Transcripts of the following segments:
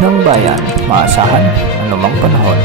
ng bayan, maasahan anumang panahon.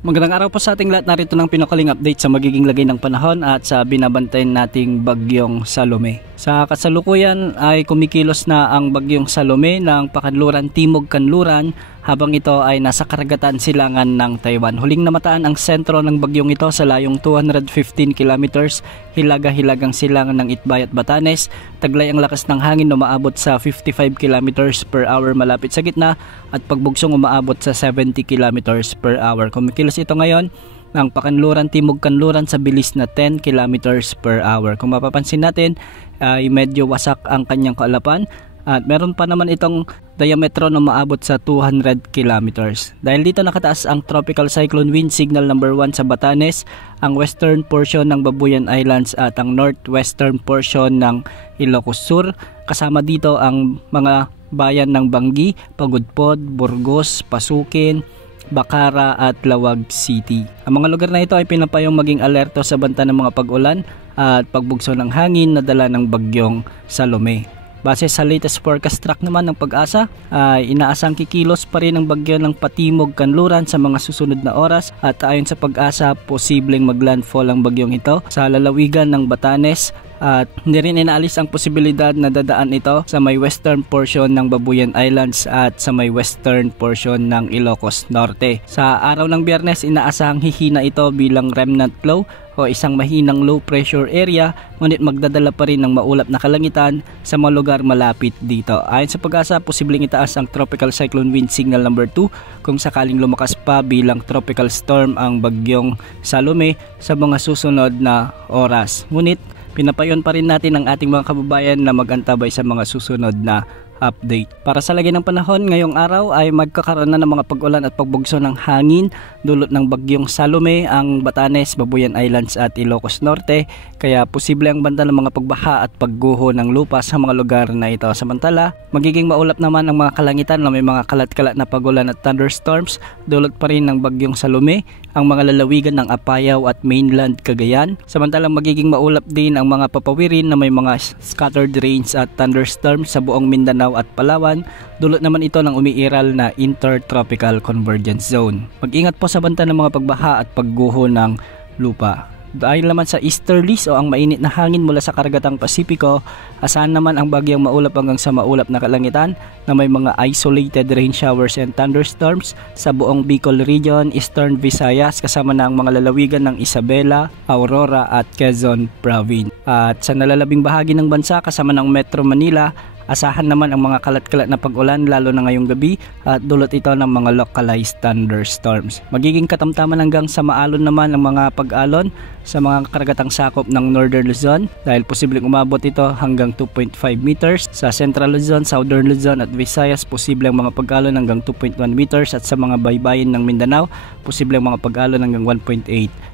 Magandang araw po sa ating lahat. Narito ng pinakaling update sa magiging lagay ng panahon at sa binabantayan nating bagyong Salome. Sa kasalukuyan ay kumikilos na ang bagyong Salome ng pakanluran Timog Kanluran habang ito ay nasa karagatan silangan ng Taiwan. Huling namataan ang sentro ng bagyong ito sa layong 215 kilometers, hilaga-hilagang silangan ng Itbay at Batanes. Taglay ang lakas ng hangin na umaabot sa 55 kilometers per hour malapit sa gitna at pagbugsong umaabot sa 70 kilometers per hour. Kumikilos ito ngayon ng pakanluran Timog Kanluran sa bilis na 10 kilometers per hour. Kung mapapansin natin ay medyo wasak ang kanyang kaalapan at meron pa naman itong diametro na maabot sa 200 kilometers. Dahil dito nakataas ang Tropical Cyclone Wind Signal number 1 sa Batanes, ang western portion ng Babuyan Islands at ang northwestern portion ng Ilocos Sur. Kasama dito ang mga bayan ng Bangi, Pagudpod, Burgos, Pasukin, Bacara at Lawag City. Ang mga lugar na ito ay pinapayong maging alerto sa banta ng mga pag-ulan at pagbugso ng hangin na dala ng bagyong Salome. Base sa latest forecast track naman ng Pag-asa ay inaasang kikilos pa rin ang bagyo ng Patimog Kanluran sa mga susunod na oras at ayon sa Pag-asa posibleng maglandfall ang bagyong ito sa lalawigan ng Batanes at hindi rin inaalis ang posibilidad na dadaan ito sa may western portion ng Babuyan Islands at sa may western portion ng Ilocos Norte. Sa araw ng Biyernes inaasahang hihina ito bilang remnant low o isang mahinang low pressure area, ngunit magdadala pa rin ng maulap na kalangitan sa mga lugar malapit dito. Ayon sa Pag-asa, posibleng itaas ang Tropical Cyclone Wind Signal number 2 kung sakaling lumakas pa bilang tropical storm ang bagyong Salome sa mga susunod na oras. Ngunit pinapayon pa rin natin ang ating mga kababayan na mag-antabay sa mga susunod na update. Para sa lagay ng panahon, ngayong araw ay magkakaroon na ng mga pag-ulan at pagbugso ng hangin dulot ng bagyong Salome ang Batanes, Babuyan Islands at Ilocos Norte. Kaya posible ang banta ng mga pagbaha at pagguho ng lupa sa mga lugar na ito. Samantala, magiging maulap naman ang mga kalangitan na may mga kalat-kalat na pag-ulan at thunderstorms dulot pa rin ng bagyong Salome ang mga lalawigan ng Apayao at mainland Cagayan. Samantalang magiging maulap din ang mga papawirin na may mga scattered rains at thunderstorms sa buong Mindanao at Palawan. Dulot naman ito ng umiiral na intertropical convergence zone. Mag-ingat po sa banta ng mga pagbaha at pagguho ng lupa. Dahil naman sa easterlies o ang mainit na hangin mula sa karagatang Pasipiko, asahan naman ang bagyang maulap hanggang sa maulap na kalangitan na may mga isolated rain showers and thunderstorms sa buong Bicol Region, Eastern Visayas kasama na ang mga lalawigan ng Isabela, Aurora at Quezon Province. At sa nalalabing bahagi ng bansa kasama ng Metro Manila, asahan naman ang mga kalat-kalat na pag-ulan lalo na ngayong gabi at dulot ito ng mga localized thunderstorms. Magiging katamtaman hanggang sa maalon naman ang mga pag-alon sa mga karagatang sakop ng Northern Luzon dahil posibleng umabot ito hanggang 2.5 meters. Sa Central Luzon, Southern Luzon at Visayas, posibleng mga pag-alon hanggang 2.1 meters at sa mga baybayin ng Mindanao, posibleng mga pag-alon hanggang 1.8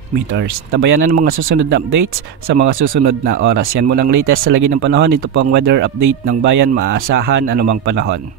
meters. Tabayan na ng mga susunod na updates sa mga susunod na oras. Yan muna ang latest sa lagi ng panahon. Ito po ang weather update ng bayan, maasahan anumang panahon.